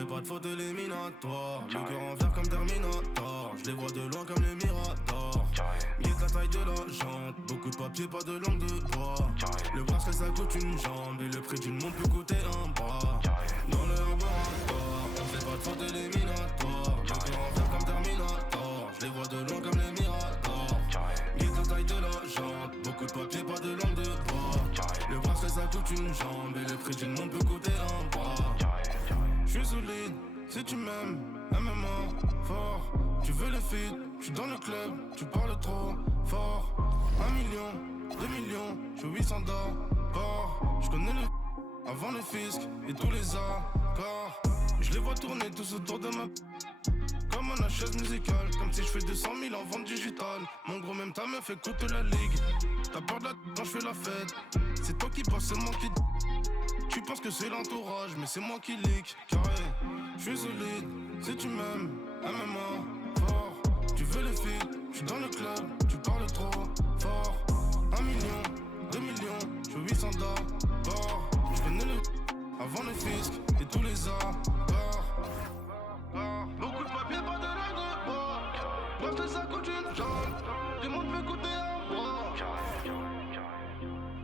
fait pas de faute éliminatoire. Le cœur en verre comme Terminator. Je les vois de loin comme les Miradors. Guette la taille de la jante. Beaucoup de papier, pas de langue de bois. Le bracelet ça coûte une jambe. Et le prix d'une montre peut coûter un bras. Dans le laboratoire, on fait pas de faute éliminatoire. Le cœur en verre comme Terminator. Je les vois de loin comme les Miradors. Guette la taille de la jante. Beaucoup de papier, pas de langue de bois. Le bracelet ça coûte une jambe. Et le prix d'une montre peut coûter un bras. J'suis solide, si tu m'aimes, MMA, fort. Tu veux le feed, j'suis dans le club, tu parles trop fort. 1 million, 2 millions, j'suis 800 d'abord. J'connais le avant le fisc et tous les accords. J'les vois tourner tous autour de ma comme un chaise musicale. Comme si j'fais 200 000 en vente digitale. Mon gros même ta meuf écoute la ligue. T'as peur de la quand j'fais la fête. C'est toi qui passe, c'est moi qui. Tu penses que c'est l'entourage, mais c'est moi qui leak. Carré, j'suis solide, si tu m'aimes, MMA, fort. Tu veux le feed, j'suis dans le club, tu parles trop fort. 1 million, 2 millions, j'suis 800 d'abord. J'connais le avant le fisc et tous les accords. Beaucoup de papier, pas de langue de bois. Parce que ça coûte une jambe, tout le monde peut coûter un bras.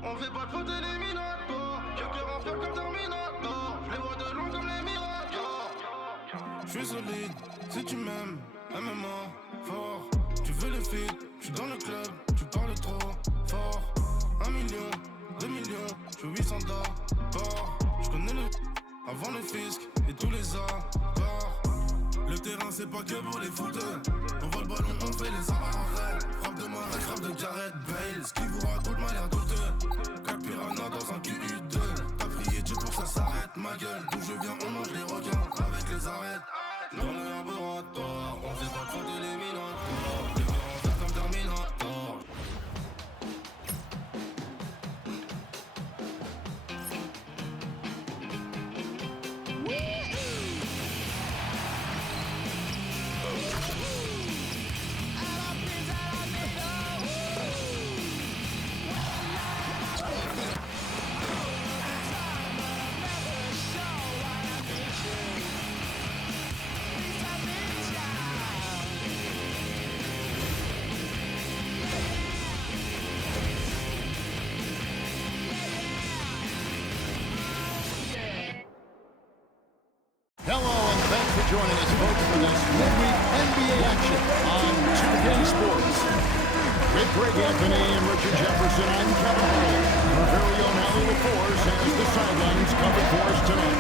On fait pas de faute éliminatoire. J'ai cœur en fer comme Terminator. Je les vois de loin comme les Miradors. J'suis solide, si tu m'aimes, MMA, fort. Tu veux le feed, j'suis dans le club, tu parles trop fort. 1 million, 2 millions, j'suis 800 d'abord. J'connais le avant le fisc et tous les accords. Le terrain c'est pas que pour les footers. On voit le ballon, on fait les arrêts. Frappe de Marek, frappe de Gareth Bale. Ce qui vous raconte m'a l'air douteux. Cap Piranha dans un QU2. T'as prié Dieu pour que ça s'arrête. Ma gueule, d'où je viens, on mange les requins avec les arêtes. Dans le laboratoire, on fait pas de faute éliminatoire. Les gars en fait comme Terminator. Joining us, folks, for this midweek NBA action on 2K Sports. With Greg Anthony and Richard Jefferson, I'm Kevin Harlan. Our very own Allie LaForce has the sidelines covered for us tonight.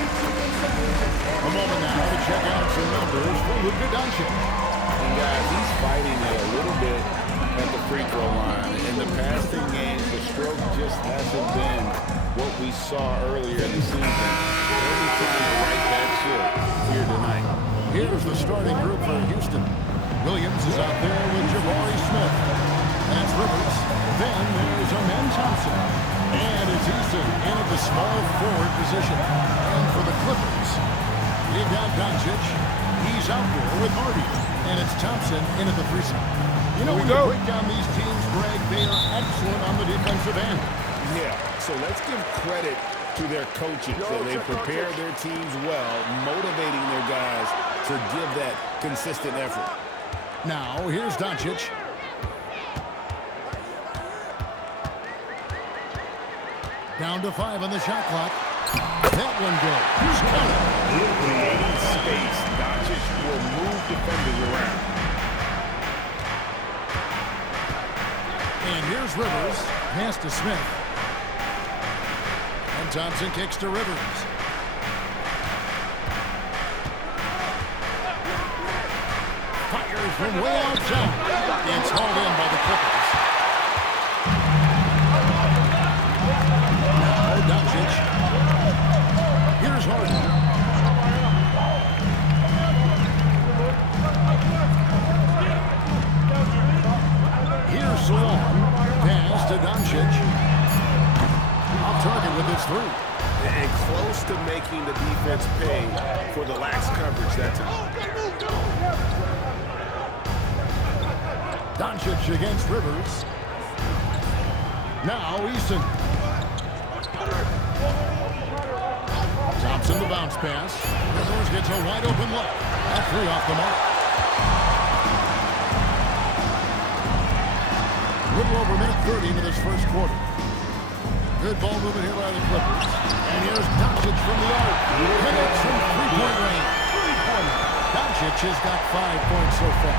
A moment now to check out some numbers for Luka Doncic. And guys, he's fighting it a little bit at the free throw line. In the past 10 games, the stroke just hasn't been what we saw earlier in the season. Really trying to right that ship here tonight. Here's the starting group for Houston. Williams is out there with Jabari Smith. That's Rivers. Then there's Amen Thompson. And it's Easton in at the small forward position. And for the Clippers, you've got Doncic. He's out there with Hardy. And it's Thompson in at the 3 side. You know, when you break down these teams, Greg, they are excellent on the defensive end. Yeah, so let's give credit to their coaches. So they prepare their teams well, motivating their guys to give that consistent effort. Now, here's Doncic. Down to 5 on the shot clock. That one goes. Got it. Creating space. Doncic will move defenders around. And here's Rivers. Pass to Smith. And Thompson kicks to Rivers. Fires from way outside. It's hauled in by the Clippers. Now Doncic. Here's Harden. Here's Salon. Pass to Doncic. Off target with his 3. And close to making the defense pay for the lax coverage that time. Doncic against Rivers. Now Easton. Thompson the bounce pass. Rivers gets a wide open look. That three off the mark. A little over a minute 30 into this first quarter. Good ball movement here by the Clippers. And here's Doncic from the arc. Connects from three-point range. Doncic has got 5 points so far.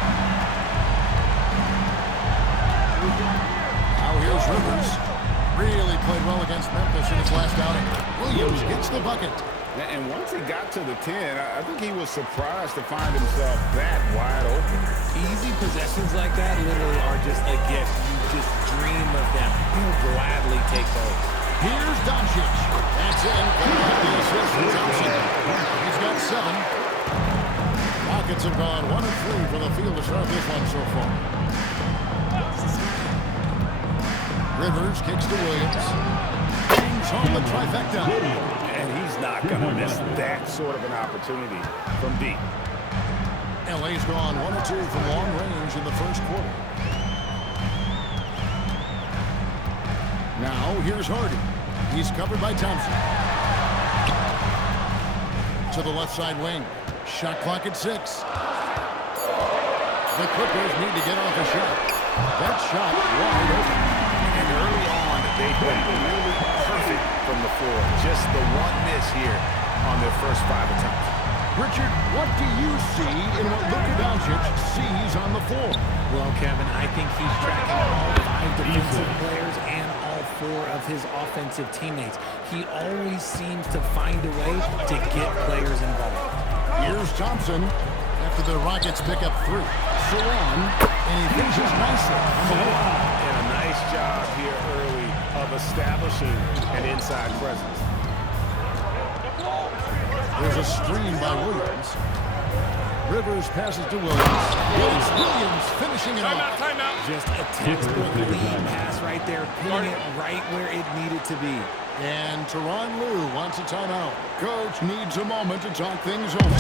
Now here's Rivers. Really played well against Memphis in his last outing. Williams gets the bucket. And once he got to the 10, I think he was surprised to find himself that wide open. Easy possessions like that literally are just a gift. You just dream of them. You'll gladly take those. Here's Doncic. That's in. The assist from Thompson. He's got 7. Rockets have gone 1 of 3 from the field to start this one so far. Rivers kicks to Williams. Brings home the trifecta. And he's not going to miss that sort of an opportunity from deep. LA's gone 1 of 2 from long range in the first quarter. Now here's Hardy. He's covered by Thompson. To the left side wing. Shot clock at 6. The Clippers need to get off a shot. That shot wide open. And early on, they've been really perfect from the floor. Just the one miss here on their first 5 attempts. Richard, what do you see in what Luka Doncic sees on the floor? Well, Kevin, I think he's tracking all 5 defensive players and all 4 of his offensive teammates. He always seems to find a way to get players involved. Here's Thompson after the Rockets pick up 3. Saran, and he finishes nicely on the line. And a nice job here early of establishing an inside presence. There's a screen by Williams. Rivers passes to Williams. It's Williams finishing it off. Just a textbook lead pass right there, putting it right where it needed to be. And Tyronn Lue wants a timeout. Coach needs a moment to talk things over.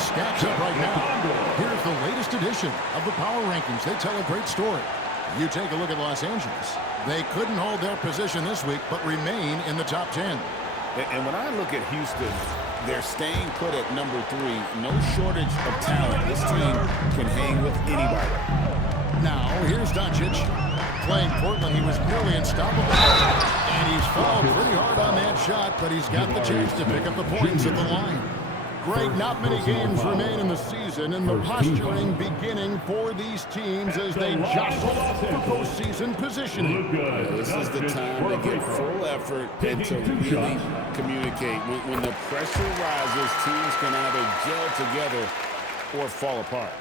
Stacks up right now. Here's the latest edition of the Power Rankings. They tell a great story. You take a look at Los Angeles. They couldn't hold their position this week, but remain in the top 10. And when I look at Houston, they're staying put at number 3. No shortage of talent. This team can hang with anybody. Now, here's Doncic. Playing Portland, he was nearly unstoppable. And he's fouled pretty hard on that shot, but he's got the chance to pick up the points at the line. Greg, not many games remain in the season, and the posturing beginning for these teams as they jostle for postseason positioning. This is the time to get full effort and to really communicate. When the pressure rises, teams can either gel together or fall apart.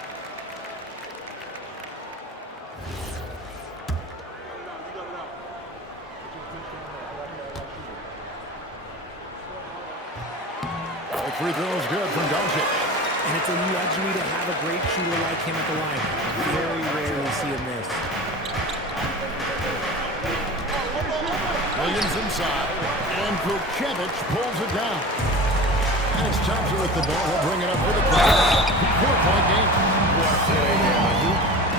Free throw is good from Doncic. And it's a luxury to have a great shooter like him at the line. Very rarely see him miss. Williams inside. And Vucevic pulls it down. And it's Thompson with the ball. He'll bring it up for the play. 4-point game. What a play there.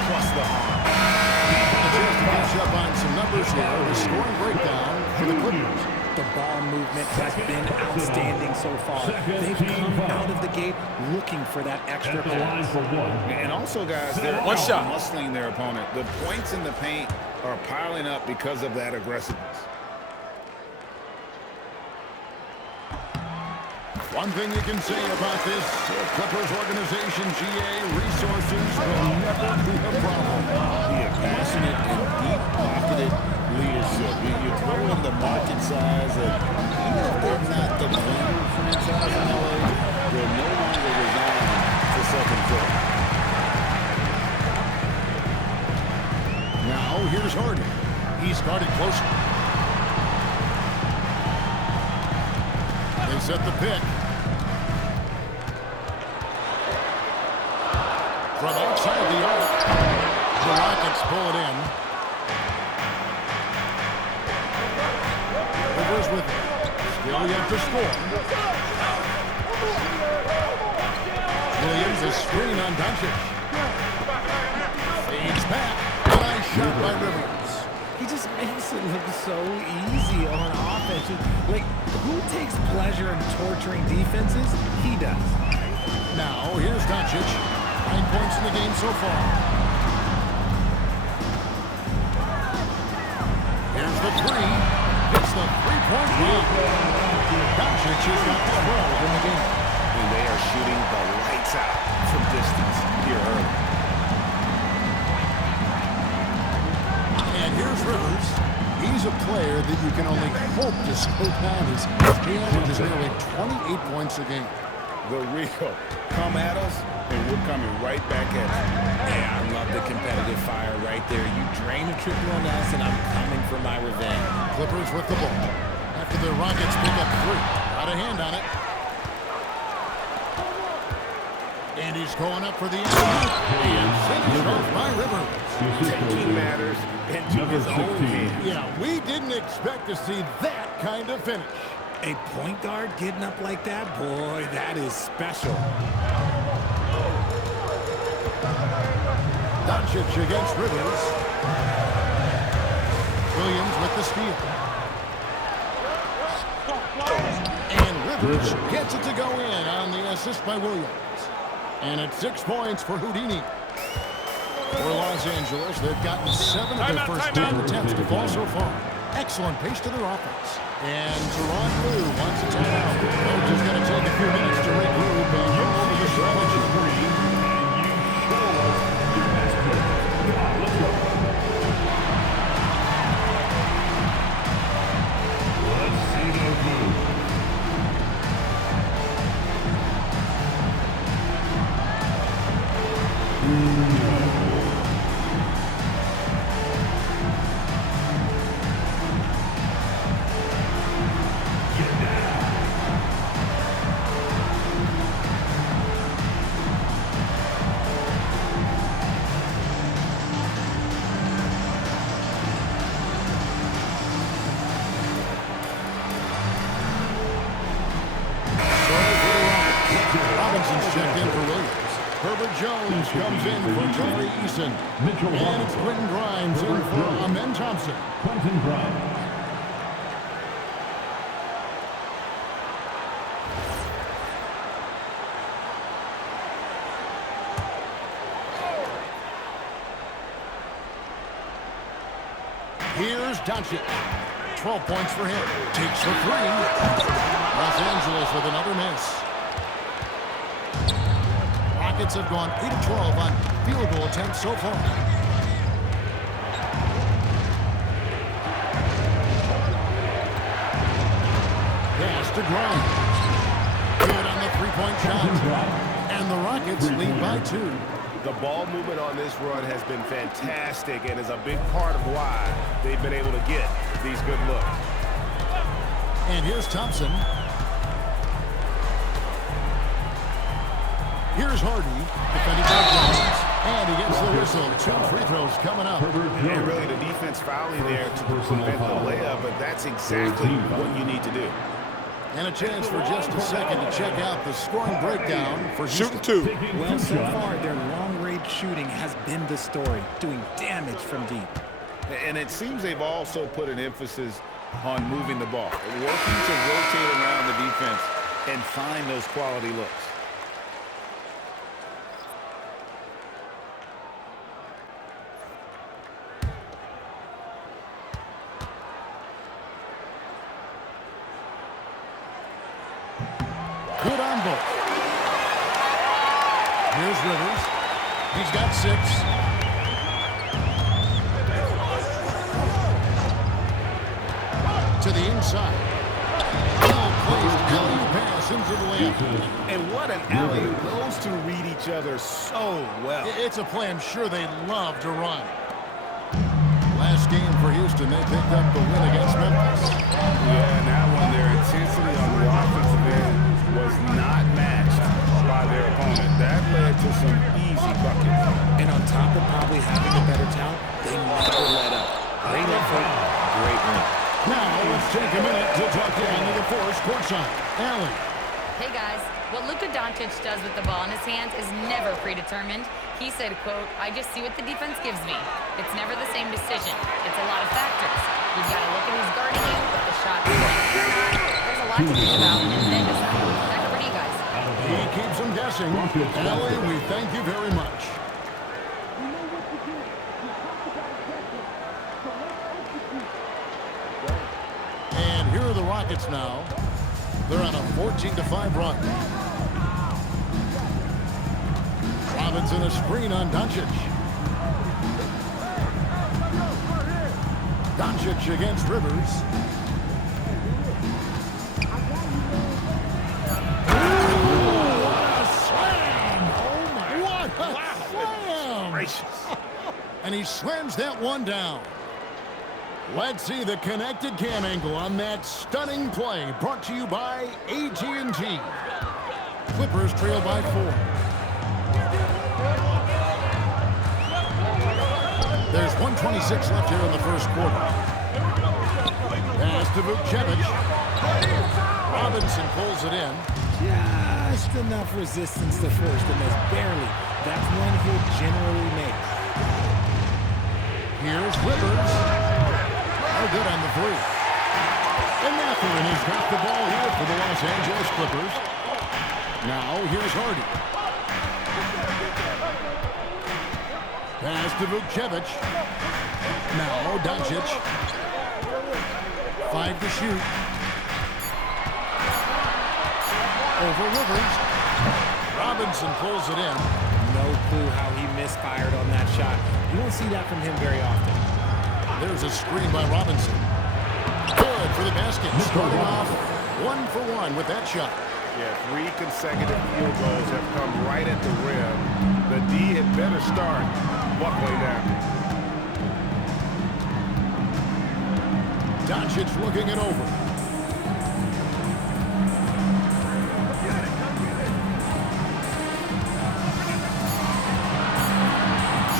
Plus the arm. A chance to catch up on some numbers here. The scoring breakdown for the Clippers. the ball movement has been outstanding so far. They've come out of the gate looking for that extra pass. And also, guys, they're muscling their opponent. The points in the paint are piling up because of that aggressiveness. One thing you can say about this Clippers organization, GA, resources will never be a problem. Passionate and deep-pocketed leadership. You throw in the market size, and even if they're not the winner franchise in LA, they're no longer resigned to second fiddle. Now here's Harden. He's guarded closer. They set the pick. From outside the arc, the Rockets pull it in. Rivers with it. Still yet to score. Williams, a screen on Doncic. Fades back. Nice shot by Rivers. He just makes it look so easy on offense. Like, who takes pleasure in torturing defenses? He does. Now, here's Doncic. 9 points in the game so far. Here's the three. It's the three-point lead. Doncic has got 12 in the game. And they are shooting the lights out from distance here early. And here's Rivers. He's a player that you can only hope to slow down. His average is nearly 28 points a game. The real come at us, and we're coming right back at you. Yeah, I love the competitive fire right there. You drain a triple on us, and I'm coming for my revenge. Clippers with the ball. After the Rockets pick up 3. Got a hand on it. And he's going up for the alley-oop. And finished off by Rivers. Taking matters into his own hands. Yeah, we didn't expect to see that kind of finish. A point guard getting up like that, boy, that is special. Doncic against Rivers. Williams with the steal. And Rivers gets it to go in on the assist by Williams. And it's 6 points for Houdini. For Los Angeles, they've gotten 7 of their first 10 attempts to fall so far. Excellent pace to their offense. And Teron Blue wants a timeout. Coach is going to take a few minutes to regroup and go over the strategy. Let's see the move. Checked in for Williams. Herbert Jones comes in for Tari Eason. And it's Quentin Grimes in for Amen Thompson. Quentin Grimes. Here's Doncic. 12 points for him. Takes the 3. Los Angeles with another miss. Rockets have gone 8 of 12 on field goal attempts so far. Pass to Grimes. Good on the three-point shot. And the Rockets lead by 2. The ball movement on this run has been fantastic and is a big part of why they've been able to get these good looks. And here's Thompson. Here's Hardy, defending by Jones. And he gets the whistle. 2 free throws coming up. And really, the defense fouling there to prevent the layup, but that's exactly what you need to do. And a chance for just a second to check out the scoring breakdown for Houston. Well, so far, their long-range shooting has been the story, doing damage from deep. And it seems they've also put an emphasis on moving the ball, working to rotate around the defense and find those quality looks. Good on both. Here's Rivers. He's got 6. To the inside. Well-placed alley pass into the lane. And what an alley. Those two read each other so well. It's a play I'm sure they love to run. Last game for Houston, they picked up the win against Memphis. Yeah, and that one, their intensity on the offensive end was not matched by their opponent. That led to some easy buckets. And on top of probably having the better talent, they never let up. Great effort, great win. Now, let's take a minute to talk to Andy the Force courtside. Allie. Hey guys, what Luka Doncic does with the ball in his hands is never predetermined. He said, quote, "I just see what the defense gives me. It's never the same decision. It's a lot of factors. You've got to look at who's guarding you, if the shot is right or not. There's a lot to think about, and then decide. Back over to you guys." He keeps them guessing. Allie, we thank you very much. And here are the Rockets now. They're on a 14-5 run. Robinson a screen on Doncic. Doncic against Rivers. What a slam! Oh my! What a slam! Gracious. And he slams that one down. Let's see the connected cam angle on that stunning play, brought to you by AT&T. Clippers trail by 4. There's 1:26 left here in the first quarter. Pass to Vucevic. Robinson pulls it in. Just enough resistance to force the miss, barely. That's one he'll generally make. Here's Rivers. No good on the 3. And Mathurin has got the ball here for the Los Angeles Clippers. Now here's Hardy. Pass to Vucevic. Now Doncic. 5 to shoot. Over Rivers. Robinson pulls it in. No clue how he misfired on that shot. You don't see that from him very often. There's a screen by Robinson. Good for the basket. Starting off 1 for 1 with that shot. Yeah, 3 consecutive field goals have come right at the rim. The D had better start buckling down. Doncic looking it over.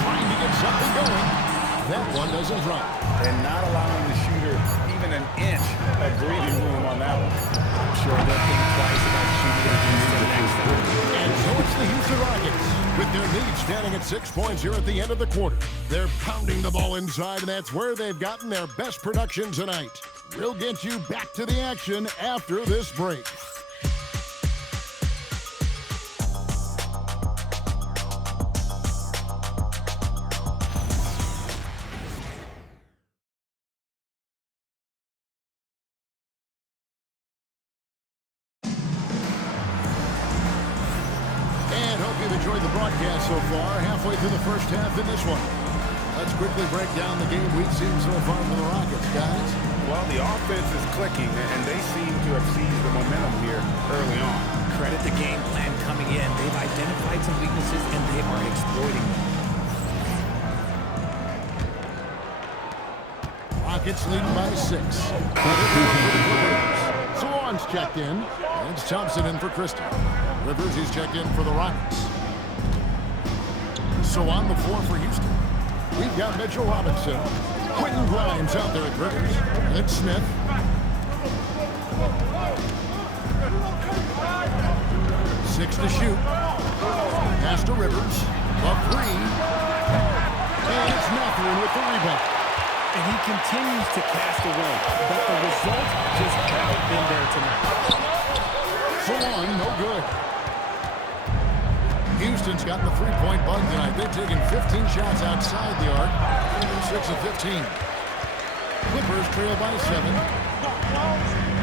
Trying to get something going. That one doesn't drop. And not allowing the shooter even an inch of breathing room on that one. I'm sure they'll think twice about shooting against the next time. And so it's the Houston Rockets with their lead standing at 6 points here at the end of the quarter. They're pounding the ball inside, and that's where they've gotten their best production tonight. We'll get you back to the action after this break. Enjoyed the broadcast so far, halfway through the first half in this one. Let's quickly break down the game we've seen so far from the Rockets, guys. Well, the offense is clicking, and they seem to have seized the momentum here early on. Credit the game plan coming in. They've identified some weaknesses, and they are exploiting them. Rockets leading by 6. Swan's checked in, and it's Thompson in for Christie. Rivers, he's checked in for the Rockets. So on the floor for Houston, we've got Mitchell Robinson. Quentin Grimes out there at Rivers. And Smith. Six to shoot. Pass to Rivers. A 3. And it's Mathurin with the rebound. and he continues to cast away. But the results just haven't been there tonight. For one, no good. Houston's got the three-point bug tonight. They've taken 15 shots outside the arc. 6 of 15. Clippers trail by 7.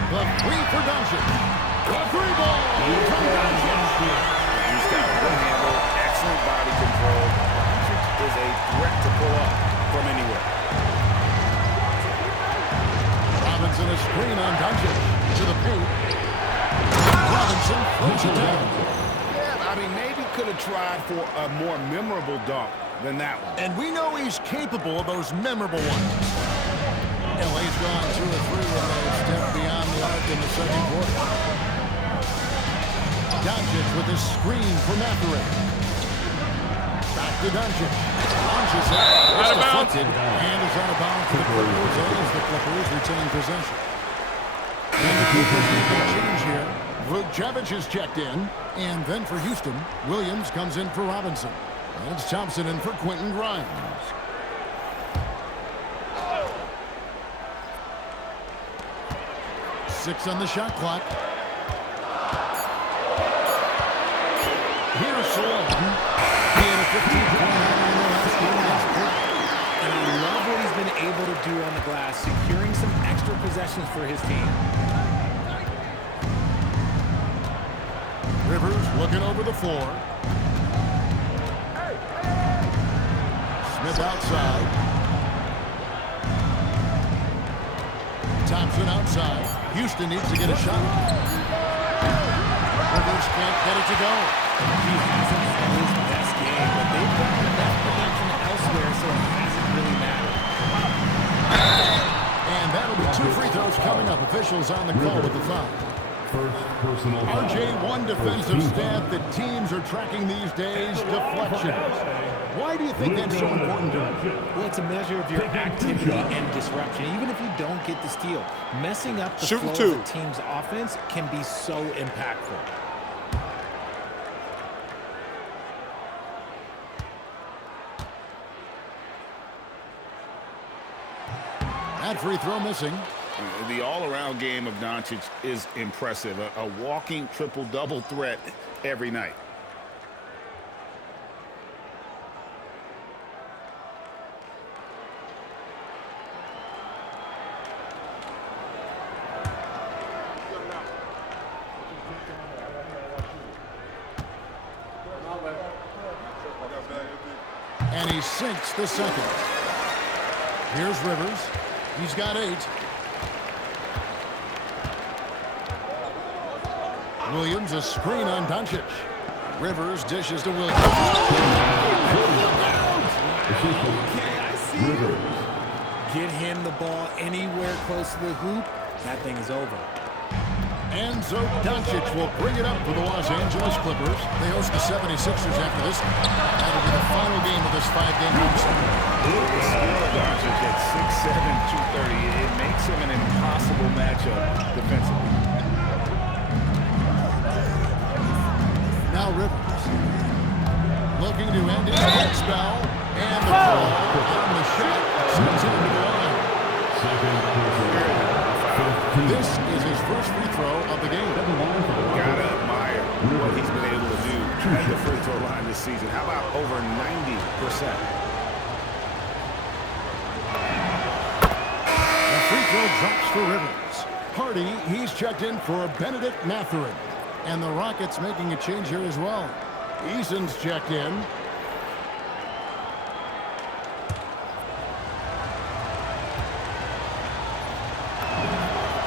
The three for Doncic. The three ball from Doncic. He's got good handle, excellent body control. Doncic is a threat to pull up from anywhere. Robinson a screen on Doncic to the paint. Robinson throws it down. Yeah, I mean, maybe could have tried for a more memorable dunk than that one. And we know he's capable of those memorable ones. LA's gone 2 of 3 when they step beyond the arc in the second quarter. Doncic with a screen for Mathurin. Back to Doncic. Launches it. Out of bounds. And is out of bounds for the Clippers as the Clippers retain possession. And the Clippers make a change here. Vucevic is checked in. And then for Houston, Williams comes in for Robinson. And it's Thompson in for Quentin Grimes. 6 on the shot clock. Here's Sloan. He had a 15-point in the last game against Portland. And I love what he's been able to do on the glass, securing some extra possessions for his team. Rivers looking over the floor. Smith outside. Thompson outside. Houston needs to get a shot. Rivers can't get it to go. He hasn't had his best game, but they've gotten enough production elsewhere, so it hasn't really mattered. And that'll be 2 free throws coming up. Officials on the call with the foul. First personal foul. RJ1 defensive stat that teams are tracking these days, deflections. Why do you think that's so important to them? Well, it's a measure of your activity and disruption. Even if you don't get the steal, messing up the flow of the team's offense can be so impactful. That free throw missing. The all-around game of Doncic is impressive. A walking triple-double threat every night. And he sinks the second. Here's Rivers. He's got 8. Williams a screen on Doncic. Rivers dishes to Williams. Rivers. Get him the ball anywhere close to the hoop. That thing is over. And so Doncic will bring it up for the Los Angeles Clippers. They host the 76ers after this. That'll be the final game of this 5-game homestand. The skill of Doncic at 6'7", 230, it makes him an impossible matchup defensively. Now Rivers looking to end his hit spell. And the ball on the shot sends him to the line. This is his first free throw of the game. Gotta admire what he's been able to do at the free throw line this season. How about over 90%? The free throw drops for Rivers. Hardy, he's checked in for Benedict Mathurin. And the Rockets making a change here as well. Eason's checked in.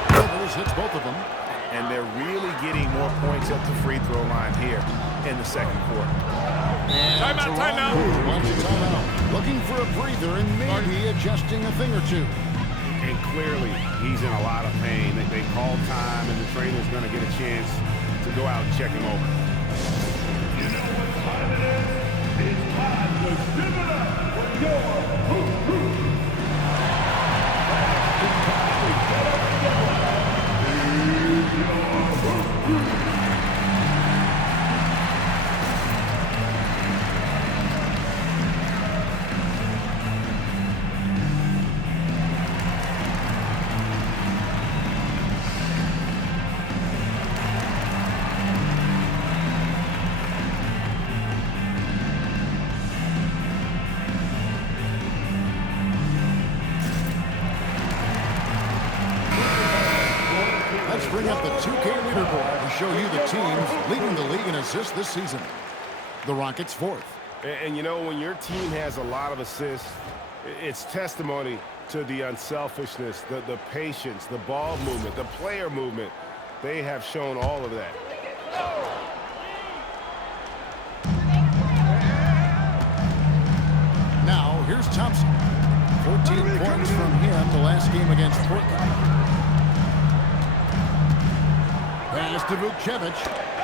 Rivers hits both of them. And they're really getting more points up the free throw line here in the second quarter. Timeout. Wants a timeout. Looking for a breather and maybe adjusting a thing or two. And clearly, he's in a lot of pain. They call time, and the trainer's going to get a chance to go out and check him over. You know what time it is? It's time to give it up for your hoop. It's time to get up and go. Here's your hoop. bring up the 2K leaderboard to show you the teams leading the league in assists this season. The Rockets 4th. And you know, when your team has a lot of assists, it's testimony to the unselfishness, the patience, the ball movement, the player movement. They have shown all of that. Now, here's Thompson. 14 points from him the last game against Portland. Pass to Vucevic.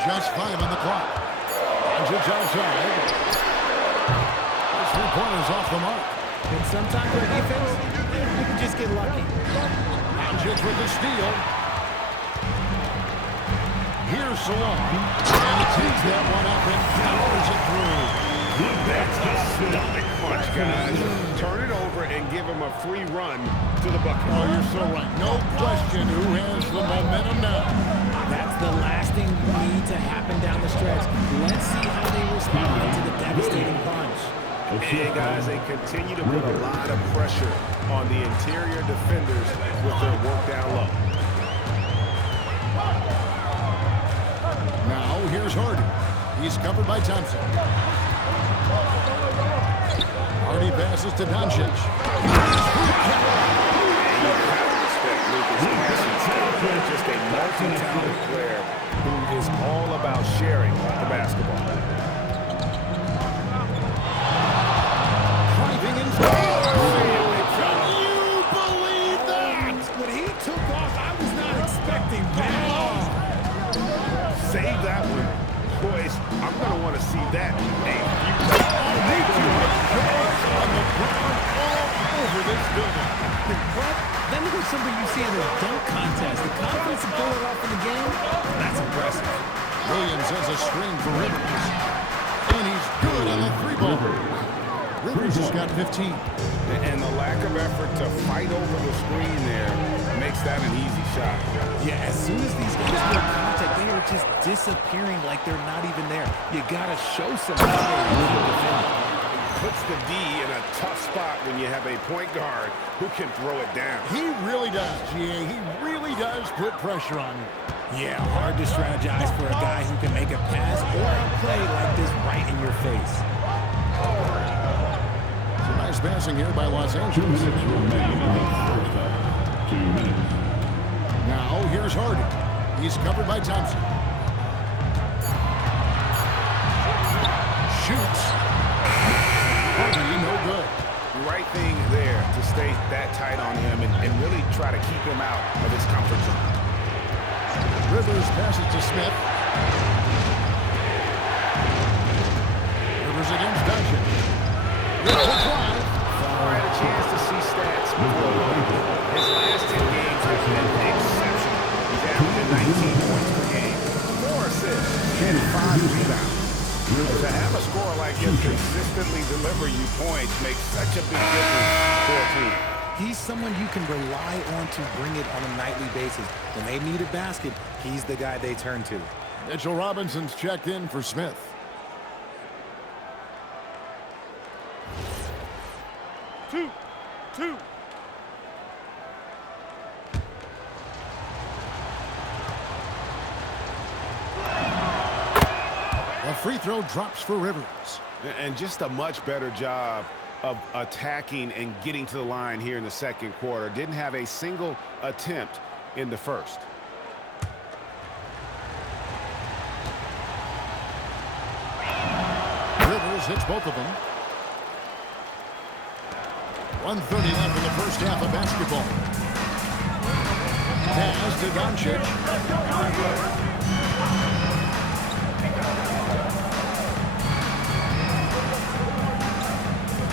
Just 5 on the clock. And it's outside. This three-pointer's off the mark. And sometimes our defense, we can just get lucky. Doncic with the steal. Here's Salon. And he takes that one up and powers it through. That's a stomach punch, guys. Turn it over and give him a free run to the bucket. Oh, you're so right. No question who has the momentum now. That's the last thing you need to happen down the stretch. Let's see how they respond to the devastating punch. And guys, they continue to put a lot of pressure on the interior defenders with their work down low. Now, here's Hardy. He's covered by Thompson. Hardy passes to Doncic. Just a multi-talented player who is all about sharing the basketball. Driving in. Can you believe that? When he took off, I was not expecting that. Save that one. Boys, I'm going to want to see that a few On the ground all over this building. What? Then there's something you see in a dunk contest. The confidence to pull it off in the game, that's impressive. Williams has a screen for Rivers. And he's good on the three ball. Rivers has got 15. And the lack of effort to fight over the screen there makes that an easy shot. Yeah, as soon as these guys make contact, they are just disappearing like they're not even there. You got to show some power. Puts the D in a tough spot when you have a point guard who can throw it down. He really does, GA. He really does put pressure on you. Yeah, hard to strategize for a guy who can make a pass or a play like this right in your face. It's a nice passing here by Los Angeles. 2 minutes remaining in the first half. 2 minutes. Now, here's Hardy. He's covered by Thompson. Shoots. Hardy, no good. The right thing there to stay that tight on him and really try to keep him out of his comfort zone. Rivers passes to Smith. Rivers against Doncic. Rivers drive. I had a chance to see stats before. His last 10 games have been exceptional. He's averaging 19 points per game, 4 assists, and 5 rebounds. To have a scorer like him consistently deliver you points makes such a big difference for a team. He's someone you can rely on to bring it on a nightly basis. When they need a basket, he's the guy they turn to. Mitchell Robinson's checked in for Smith. Two. A free throw drops for Rivers. And just a much better job of attacking and getting to the line here in the second quarter. Didn't have a single attempt in the first. Rivers hits both of them. 1:30 left in the first half of basketball. Pass to Doncic.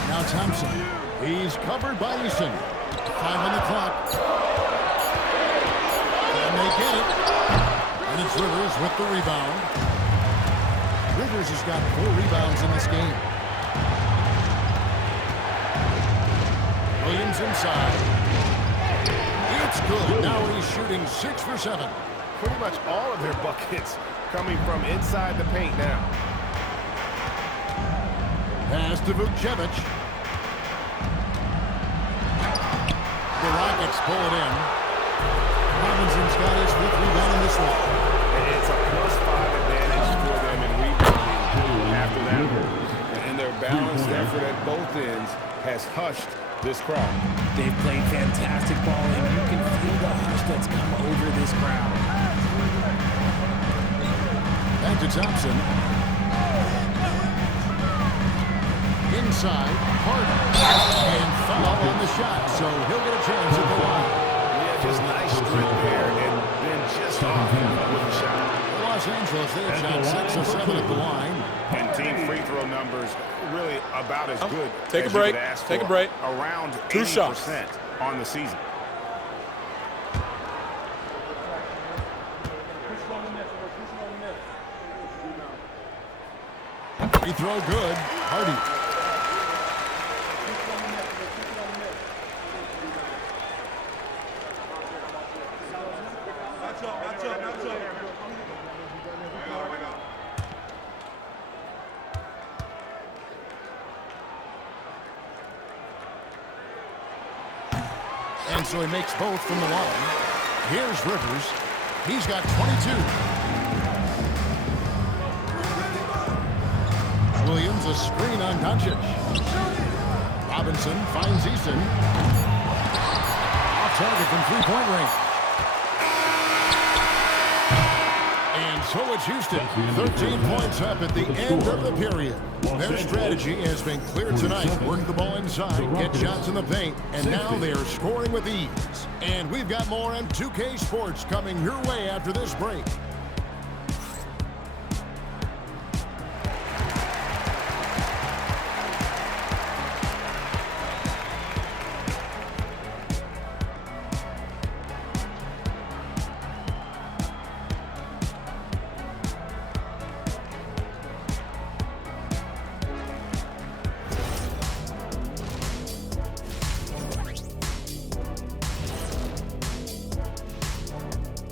Now Thompson. He's covered by Eason. 5 on the clock. And they get it. And it's Rivers with the rebound. Rivers has got 4 rebounds in this game. Williams inside. It's good. Now he's shooting 6 for 7. Pretty much all of their buckets coming from inside the paint now. Pass to Vucevic. The Rockets pull it in. Robinson's got his 5th rebound in this one. It's a +5 advantage for them in rebounding after that. And their balanced effort at both ends has hushed this crowd. They've played fantastic ball, and you can feel the hush that's come over this crowd. Back to Thompson. Inside, Harden. And foul on the shot, so he'll get a chance at the line. Yeah, just nice strength there, and then just off with a shot. Los Angeles, they have shot 6 of 7 at the line. And team free throw numbers really about as good Take as a break. you could ask Take for. a break. Around 2 80% shots on the season. Free throw good. Hardy. And so he makes both from the line. Here's Rivers. He's got 22. Williams, a screen on Doncic. Robinson finds Easton. Off target from three-point range. And so it's Houston. 13 points up at the end of the period. Their strategy has been clear tonight. Work the ball inside, get shots in the paint, and now they are scoring with ease. And we've got more M2K Sports coming your way after this break.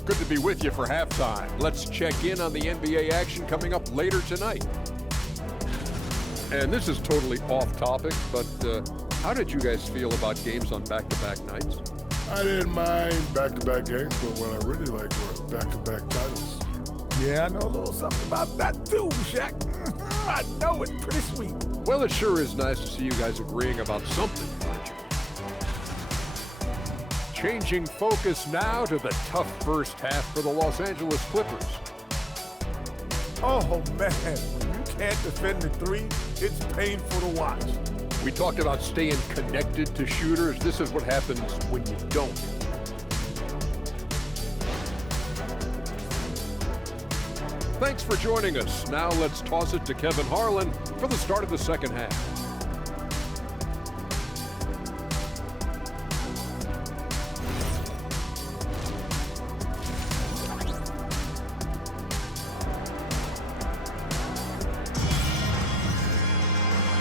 Good to be with you for halftime. Let's check in on the NBA action coming up later tonight. And this is totally off topic, but how did you guys feel about games on back-to-back nights? I didn't mind back-to-back games, but what I really liked were back-to-back titles. Yeah, I know a little something about that too, Shaq. I know it's pretty sweet. Well, it sure is nice to see you guys agreeing about something, aren't you? Changing focus now to the tough first half for the Los Angeles Clippers. Oh, man, when you can't defend the three, it's painful to watch. We talked about staying connected to shooters. This is what happens when you don't. Thanks for joining us. Now let's toss it to Kevin Harlan for the start of the second half.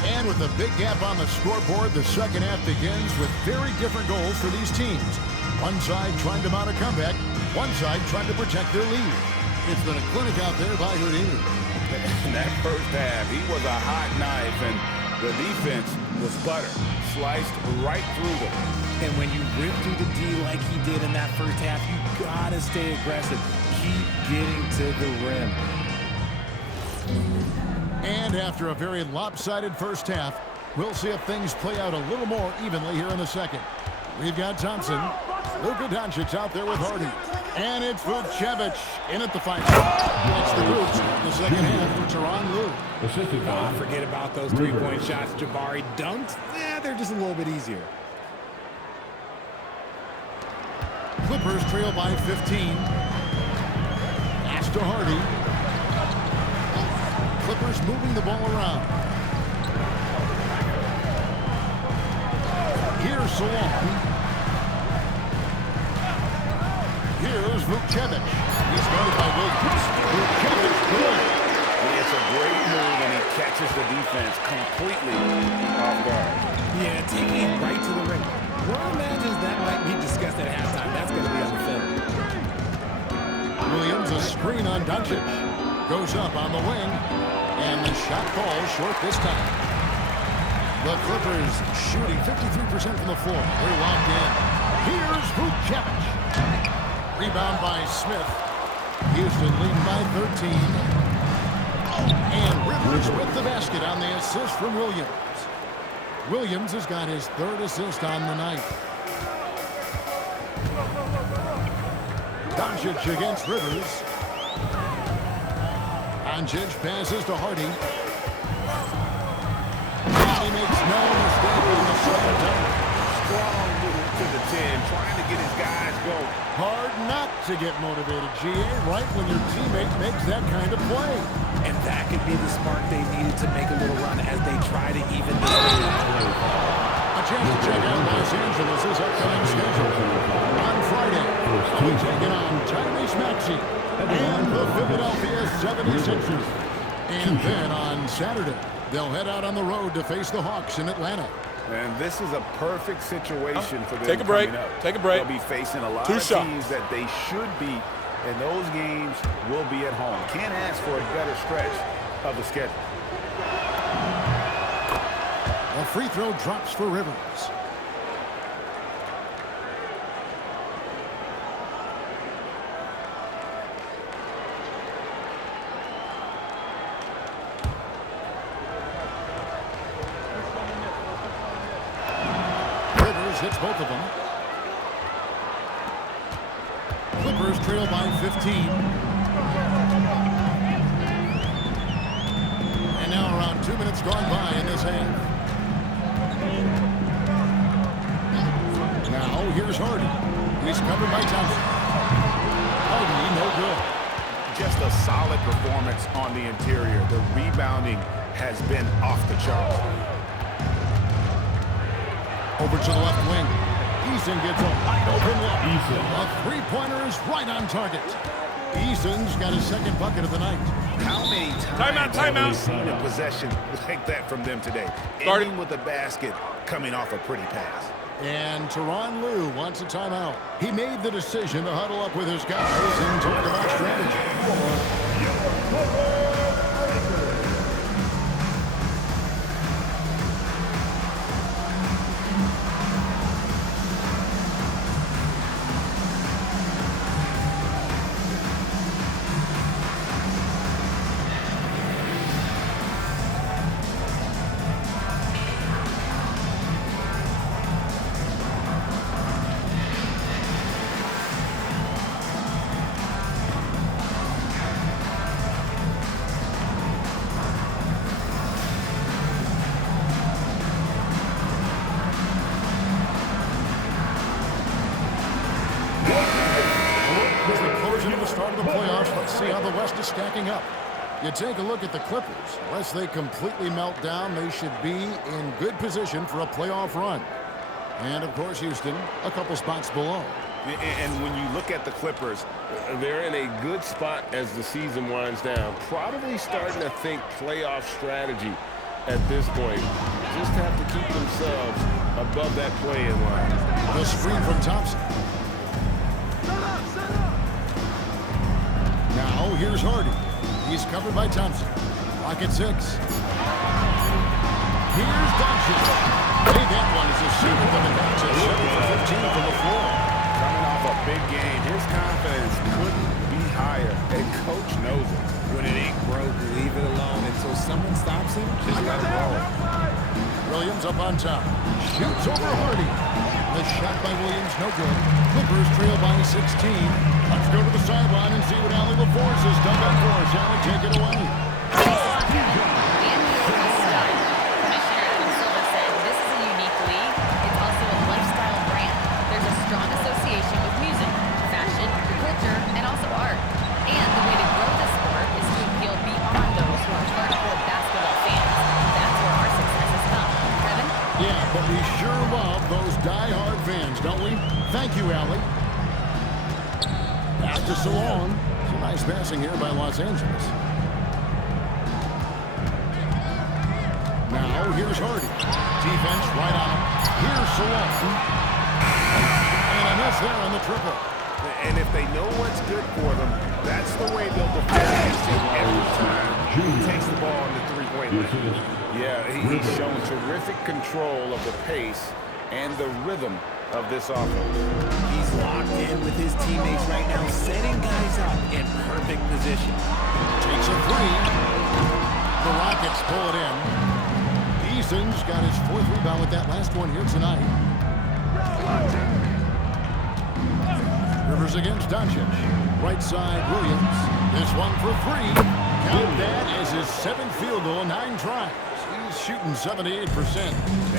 And with a big gap on the scoreboard, the second half begins with very different goals for these teams. One side trying to mount a comeback, one side trying to protect their lead. It's been a clinic out there by Houdini. In that first half, he was a hot knife, and the defense was butter, sliced right through them. And when you rip through the D like he did in that first half, you gotta stay aggressive. Keep getting to the rim. And after a very lopsided first half, we'll see if things play out a little more evenly here in the second. We've got Thompson. Luka Doncic out there with Hardy. And it's Vucevic in at the final. It's the groups in the second half for Tyronn Lue. Don't forget about those three-point shots Jabari dunked. Yeah, they're just a little bit easier. Clippers trail by 15. Pass to Hardy. Clippers moving the ball around. Here's Salon. Here's Vucevic. He's guarded by Williams. Vucevic good. It's a great move, and he catches the defense completely off guard. Yeah, taking it right to the rim. One imagines that might be discussed at halftime. That's going to be on the film. Williams, a screen on Doncic. Goes up on the wing. And the shot falls short this time. The Clippers shooting 53% from the floor. They're locked in. Here's Vucevic. Rebound by Smith. Houston leading by 13. And Rivers with the basket on the assist from Williams. Williams has got his 3rd assist on the night. Doncic against Rivers. Doncic passes to Hardy. He makes no mistake on the slam dunk. Strong move to the 10, trying to get his guys going. Hard not to get motivated, GA, right when your teammate makes that kind of play. And that could be the spark they needed to make a little run as they try to even this game out. A chance to check out Los Angeles' upcoming schedule. On Friday, they'll be taking on Tyrese Maxey and the Philadelphia 76ers. And then on Saturday, they'll head out on the road to face the Hawks in Atlanta. And this is a perfect situation for them. Take a break. Coming up. Take a break. They'll be facing a lot Two of shots. teams that they should beat, and those games will be at home. Can't ask for a better stretch of the schedule. A free throw drops for Rivers. Hits both of them. Clippers trail by 15. And now around 2 minutes gone by in this half. Now here's Hardy. He's covered by Thompson. Hardy, no good. Just a solid performance on the interior. The rebounding has been off the charts. Over to the left wing. Eason gets a wide open look. A three-pointer is right on target. Eason's got his 2nd bucket of the night. How many times have we seen a possession like that from them today? Ending with a basket coming off a pretty pass. And Tyronn Lue wants a timeout. He made the decision to huddle up with his guys and talk about strategy. Stacking up. You take a look at the Clippers. Unless they completely melt down, they should be in good position for a playoff run. And, of course, Houston, a couple spots below. And when you look at the Clippers, they're in a good spot as the season winds down. Probably starting to think playoff strategy at this point. Just have to keep themselves above that play-in line. The screen from Thompson. Now, here's Hardy. He's covered by Thompson. Rocket 6. Here's Doncic. Hey, that one is a super for the Doncic. 7 for 15 from the floor. Coming off a big game, his confidence couldn't be higher, and coach knows it. When it ain't broke, leave it alone until someone stops him. Just let it roll. Williams up on top. Shoots over Hardy. The shot by Williams, no good. Clippers trail by 16. Let's go to the sideline and see what Allie LaForce has done on for us. Allie, take it away. Commissioner Adam Silver said this is a unique league. It's also a lifestyle brand. There's a strong association with music, fashion, culture, and also art. And the way to grow this sport is to appeal beyond those who are hardcore basketball fans. That's where our success has come. Kevin? Yeah, but we sure love those die-hard fans, don't we? Thank you, Allie. Back to Salon. Some nice passing here by Los Angeles. Now, here's Hardy. Defense right on him. Here's Salon. And a miss there on the triple. And if they know what's good for them, that's the way they'll defend against him every time he takes the ball in the three-point line. Yeah, he's shown terrific control of the pace and the rhythm of this offense. He's locked in with his teammates right now, setting guys up in perfect position. Takes a three. The Rockets pull it in. Eason's got his 4th rebound with that last one here tonight. Rivers against Doncic. Right side, Williams. This one for 3. Count that as his 7th field goal, 9 tries. He's shooting 78%.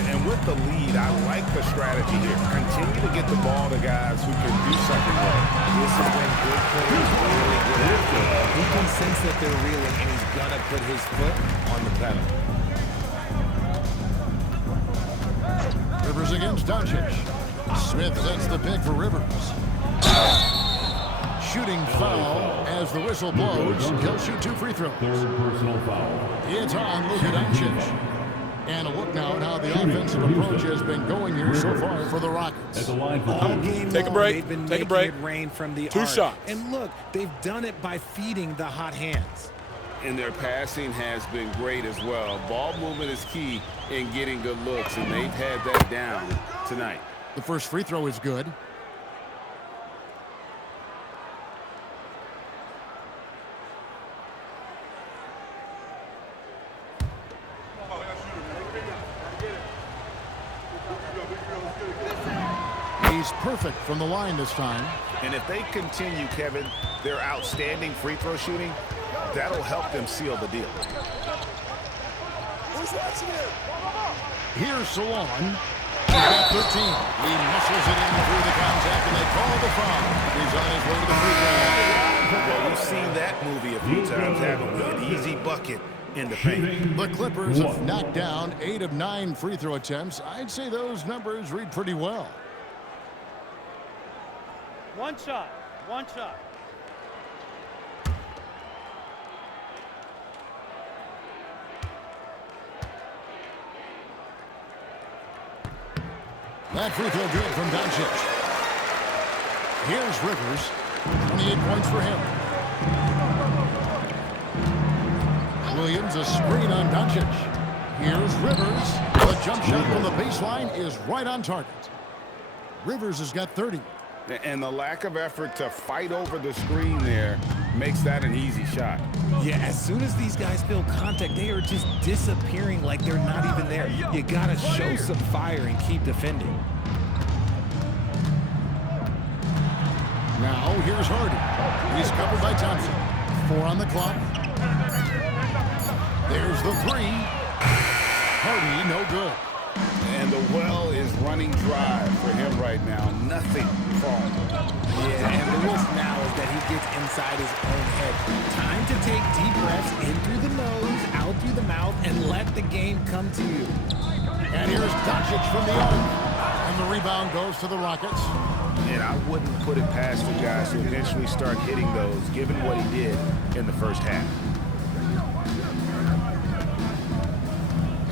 And with the lead, I like the strategy here. Continue to get the ball to guys who can do something well. This is when good players really get after it. He can sense that they're reeling, and he's going to put his foot on the pedal. Rivers against Doncic. Smith sets the pick for Rivers. Shooting foul as the whistle blows. He'll shoot 2 free throws. 3rd personal foul. It's on Luka Doncic. And a look now at how the offensive approach has been going here so far for the Rockets. All game Take a long, break. they've been Take a making break. it rain from the 2 arc. shots. And look, they've done it by feeding the hot hands. And their passing has been great as well. Ball movement is key in getting good looks, and they've had that down tonight. The first free throw is good. He's perfect from the line this time. And if they continue, Kevin, their outstanding free throw shooting, that'll help them seal the deal. Here's Salon. He's got 13. He muscles it in through the contact, and they call the foul. He's on his way to the free throw line. Well, we've seen that movie a few times, haven't we? An easy bucket in the paint. The Clippers have knocked down 8 of 9 free throw attempts. I'd say those numbers read pretty well. One shot. That free throw good from Doncic. Here's Rivers. 28 points for him. Williams, a screen on Doncic. Here's Rivers. The jump shot from the baseline is right on target. Rivers has got 30. And the lack of effort to fight over the screen there makes that an easy shot. Yeah, as soon as these guys feel contact, they are just disappearing like they're not even there. You got to show some fire and keep defending. Now, here's Hardy. He's covered by Thompson. 4 on the clock. There's the 3. Hardy, no good. And the well is running dry for him right now. Nothing falling. Yeah, and the risk now is that he gets inside his own head. Time to take deep breaths in through the nose, out through the mouth, and let the game come to you. And here's Doncic from the arc. And the rebound goes to the Rockets. And I wouldn't put it past the guys to eventually start hitting those, given what he did in the first half.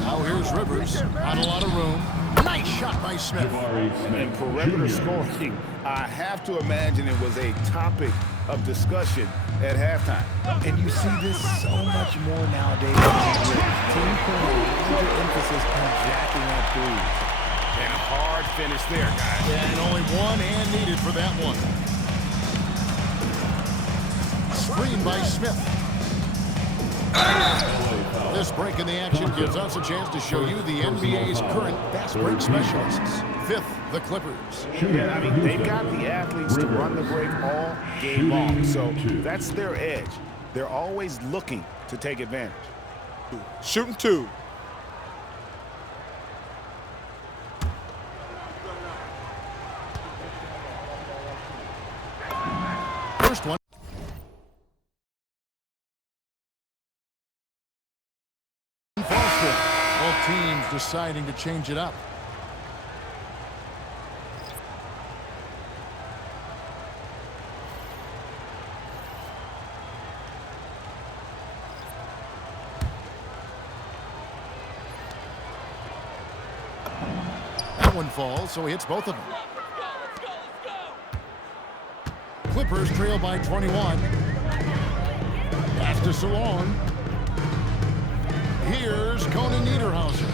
Now here's Rivers. Not a lot of room. Nice shot by Smith. And perimeter scoring, I have to imagine it was a topic of discussion at halftime. And you see this so much more nowadays. Team putting a larger emphasis on jacking up threes. And a hard finish there, guys. And only one hand needed for that one. Screen by Smith. This break in the action gives us a chance to show you the NBA's current fast break specialists. 5th, the Clippers. Yeah, I mean, they've got the athletes to run the break all game long, so that's their edge. They're always looking to take advantage. Shooting 2. First one. Both teams deciding to change it up. That one falls, so he hits both of them. Clippers trail by 21. Pass to Salon. Here's Coney Niederhauser.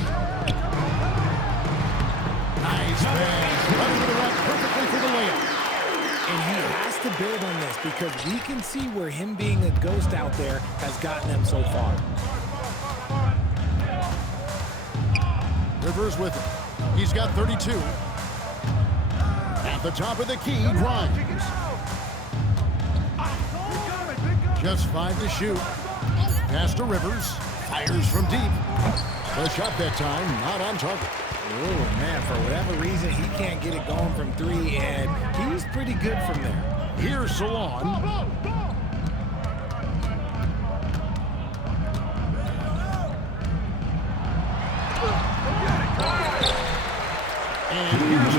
Nice pass. Running to the rack perfectly for the layup. And he has to build on this because we can see where him being a ghost out there has gotten them so far. Rivers with it. He's got 32. At the top of the key, Grimes. Just 5 to shoot. Pass to Rivers. Fires from deep. The shot that time, not on target. Oh, man, for whatever reason, he can't get it going from 3, and he's pretty good from there. Here's Salon. And here's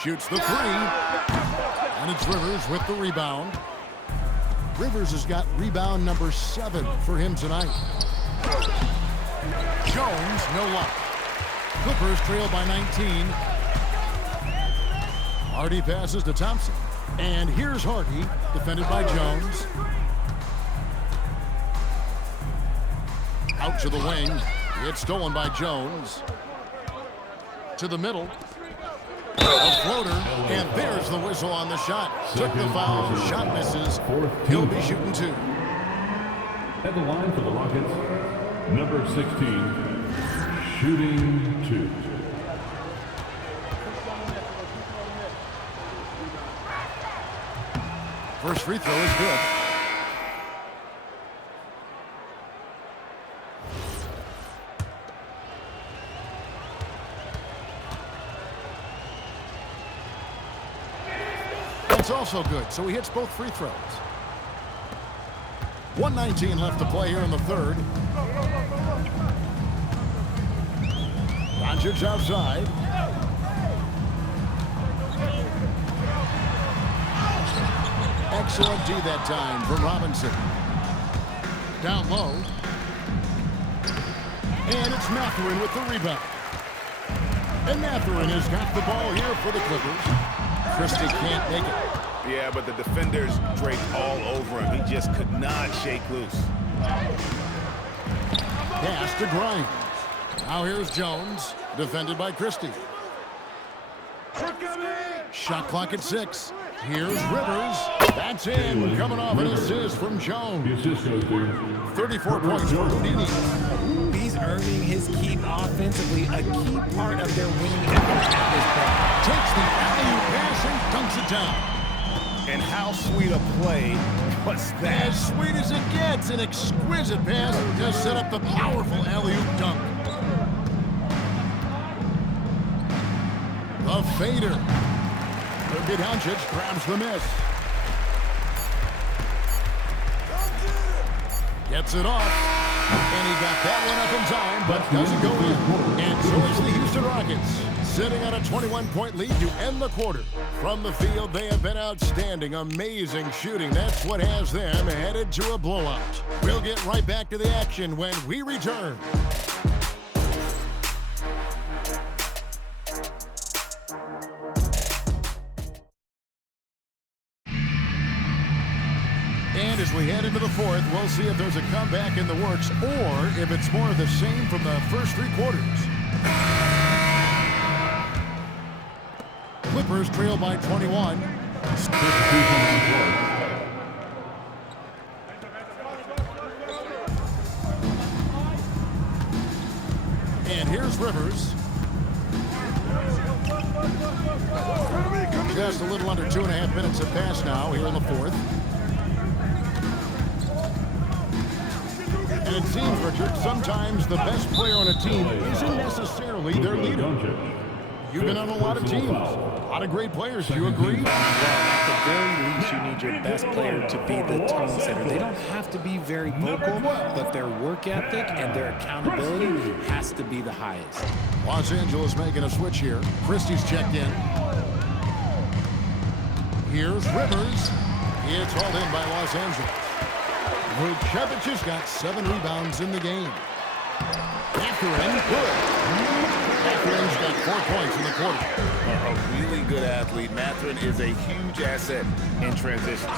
shoots the 3. And it's Rivers with the rebound. Rivers has got rebound number 7 for him tonight. Jones, no luck. Clippers trail by 19. Hardy passes to Thompson. And here's Hardy, defended by Jones. Out to the wing. It's stolen by Jones. To the middle. A floater, and there's the whistle on the shot. Took the foul, shot misses. He'll be shooting 2. At the line for the Rockets, number 16, shooting 2. First free throw is good. That's also good, so he hits both free throws. 1:19 left to play here in the third. Doncic outside. Excellent D that time from Robinson. Down low. And it's Mathurin with the rebound. And Mathurin has got the ball here for the Clippers. Christie can't make it. Yeah, but the defenders draped all over him. He just could not shake loose. Pass to Grimes. Now here's Jones, defended by Christie. Shot clock at 6. Here's Rivers. That's in. Coming off an assist from Jones. 34 points for Houdini. He's earning his keep offensively, a key part of their winning effort at this point. Takes the alley-oop pass and dunks it down. And how sweet a play was that? As sweet as it gets, an exquisite pass to set up the powerful alley-oop dunk. The fader. Luka Doncic grabs the miss. Gets it off. And he got that one up in time, but doesn't go in. And so is the Houston Rockets, sitting on a 21-point lead to end the quarter. From the field, they have been outstanding, amazing shooting. That's what has them headed to a blowout. We'll get right back to the action when we return. And as we head into the fourth, we'll see if there's a comeback in the works or if it's more of the same from the first 3 quarters. Clippers trail by 21. And here's Rivers. Just a little under 2.5 minutes have passed now here in the fourth. And it seems, Richard, sometimes the best player on a team isn't necessarily their leader. You've been on a lot of teams, a lot of great players. Do you agree? Well, at the very least, you need your best player to be the tone setter. They don't have to be very vocal, but their work ethic and their accountability has to be the highest. Los Angeles making a switch here. Christie's checked in. Here's Rivers. It's hauled in by Los Angeles. Vucevic has got 7 rebounds in the game. Mathurin, good. Mathurin's got 4 points in the quarter. A really good athlete. Mathurin is a huge asset in transition.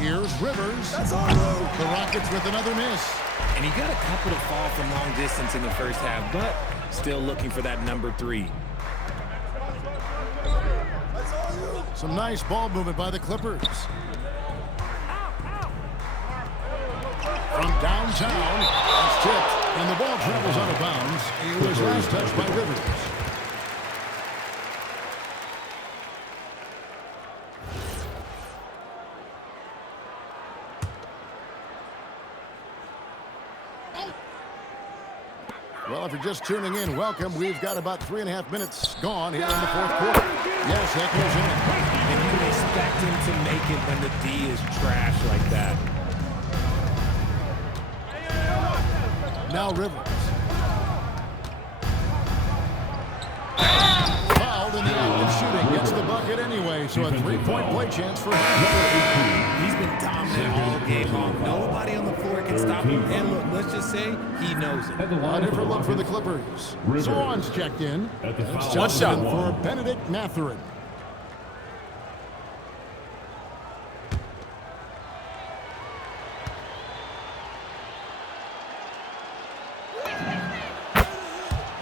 Here's Rivers. That's all right. The Rockets with another miss. And he got a couple to fall from long distance in the first half, but still looking for that number 3. Some nice ball movement by the Clippers. From downtown, it's tipped, and the ball travels out of bounds. It was last touched by Rivers. Well, if you're just tuning in, welcome. We've got about 3.5 minutes gone here in the fourth quarter. Yes, that goes in. And you can expect him to make it when the D is trash like that. Now Rivers. Fouled in the act of shooting. Gets the bucket anyway, so a 3-point play chance for him. He's been dominant all game long. Nobody on the floor can stop him. And look, let's just say he knows it. A different look for the Clippers. Swan's checked in. One shot for Benedict Mathurin.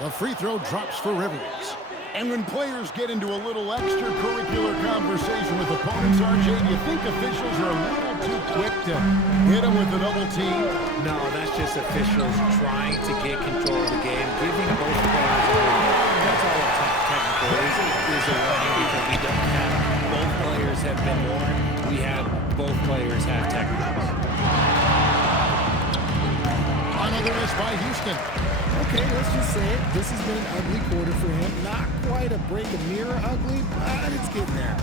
The free throw drops for Rivers. And when players get into a little extracurricular conversation with opponents, RJ, do you think officials are a little too quick to hit them with a double team? No, that's just officials trying to get control of the game, giving both players a warning. That's all a technical is a warning because we don't have both players have been warned. We have both players have technicals. Another miss by Houston. Okay, let's just say it. This has been an ugly quarter for him. Not quite a break a mirror ugly, but it's getting there.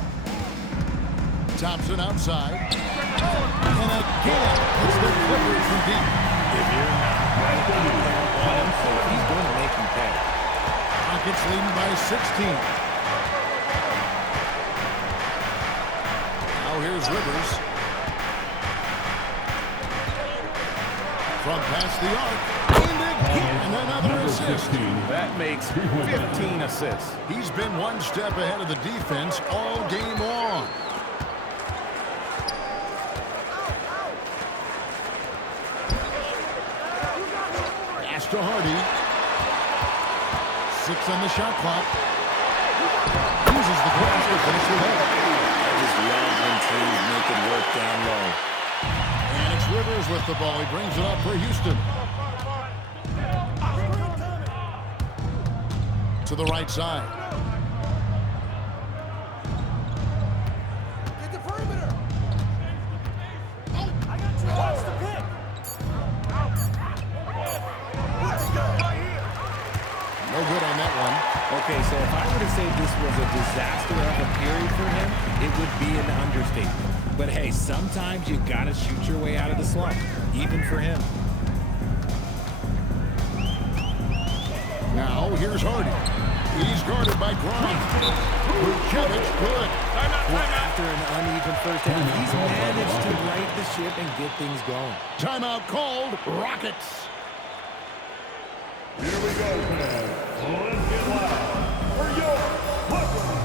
Thompson outside. And again, it's the Clippers from deep. If you're not right on him, so he's going to make him pay. Rockets leading by 16. Now here's Rivers. From past the arc. And another assist. That makes 15 assists. He's been one step ahead of the defense all game long. Pass to Hardy. 6 on the shot clock. Uses the glass to finish with it. I just love when teams make it work down low. And it's Rivers with the ball. He brings it up for Houston. To the right side. Get the perimeter. I got you. Watch the pick. No good on that one. Okay, so if I were to say this was a disaster of a period for him, it would be an understatement. But hey, sometimes you gotta shoot your way out of the slump, even for him. Now here's Hardy. He's guarded by Grimes. Vucevic, good. Well, after an uneven first half, he's managed to right the ship and get things going. Timeout called. Rockets. Here we go, fans. Let's get loud for your Clippers.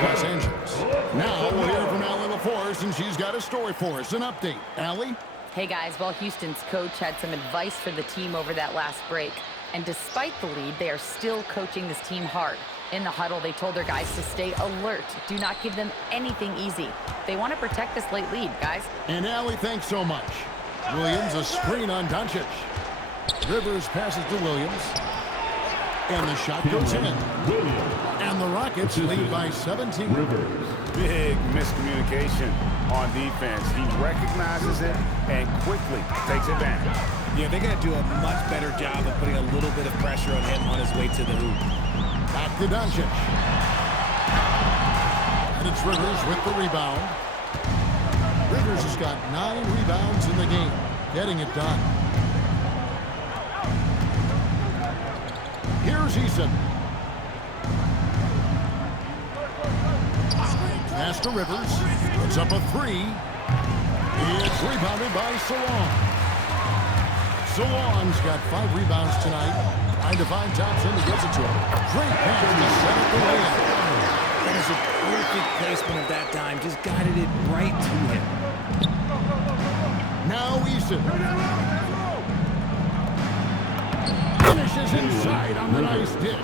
Los Angeles. Now we'll hear from Allie LaForce, and she's got a story for us. An update. Allie? Hey guys, well, Houston's coach had some advice for the team over that last break. And despite the lead, they are still coaching this team hard. In the huddle, they told their guys to stay alert. Do not give them anything easy. They want to protect this late lead, guys. And Allie, thanks so much. Williams, a screen on Doncic. Rivers passes to Williams. And the shot goes in. And the Rockets lead by 17. Big miscommunication on defense. He recognizes it and quickly takes advantage. Yeah, they're going to do a much better job of putting a little bit of pressure on him on his way to the hoop. Back to Doncic. And it's Rivers with the rebound. Rivers has got 9 rebounds in the game, getting it done. Here's Eason. Pass to Rivers. Puts up a three. It's rebounded by Salon. Salon's got 5 rebounds tonight. Trying to find Thompson to get it to him. Great pass to set up the layup. That is a perfect placement of that dime. Just guided it right to him. Now Eason. Finishes inside on the nice dish.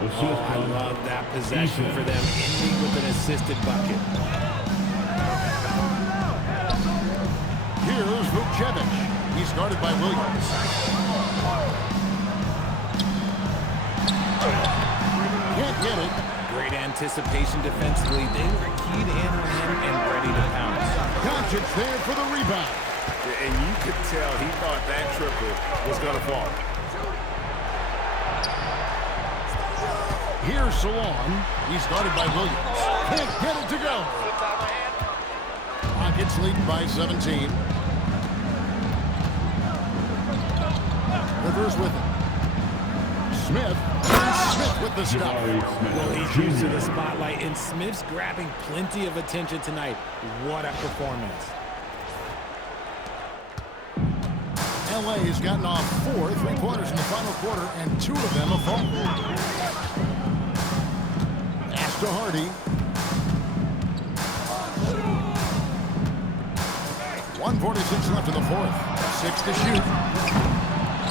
Oh, I love that possession for them, ending with an assisted bucket. Here's Vucevic. He's guarded by Williams. Can't get it. Great anticipation defensively. They were keyed in on him and ready to pounce. Doncic there for the rebound. And you could tell he thought that triple was going to fall. Here's Salon. He's guarded by Williams. Can't get it to go. Rockets leading by 17. Rivers with it. Smith. Smith with the stop. Well, he's used to the spotlight, and Smith's grabbing plenty of attention tonight. What a performance. LA has gotten off 4 3-pointers in the final quarter, and 2 of them a fall. Pass to Hardy. 1:46 left in the fourth. 6 to shoot.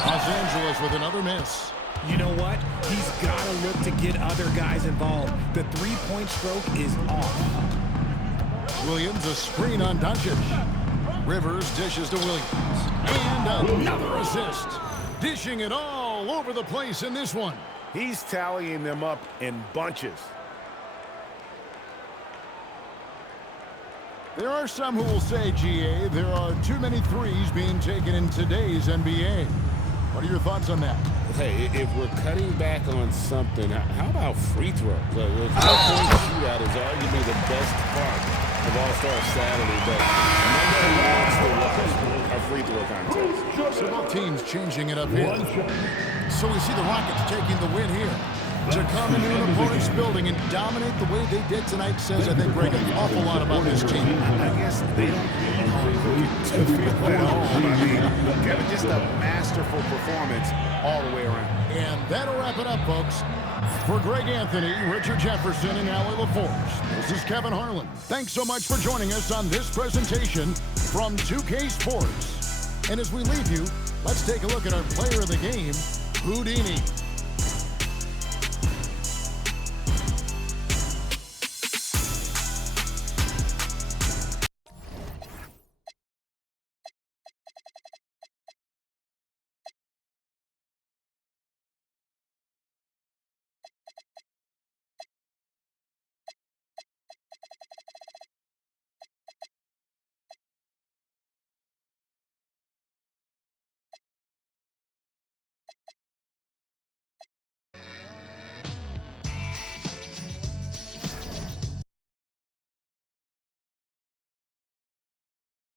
Los Angeles with another miss. You know what? He's got to look to get other guys involved. The three-point stroke is off. Williams, a screen on Doncic. Rivers dishes to Williams. And another assist. Dishing it all over the place in this one. He's tallying them up in bunches. There are some who will say, GA, there are too many threes being taken in today's NBA. What are your thoughts on that? Hey, if we're cutting back on something, how about free throws? The three-point shootout is arguably the best part of All-Star Saturday, but nobody wants to watch a free throw contest. So both teams changing it up here. So we see the Rockets taking the win here. To come into an opponent's building and dominate the way they did tonight says, I think, Greg, an awful lot about this team. I guess they don't feel at home. I mean, Kevin, just a masterful performance all the way around. And that'll wrap it up, folks. For Greg Anthony, Richard Jefferson, and Allie LaForce, this is Kevin Harlan. Thanks so much for joining us on this presentation from 2K Sports. And as we leave you, let's take a look at our player of the game, Houdini.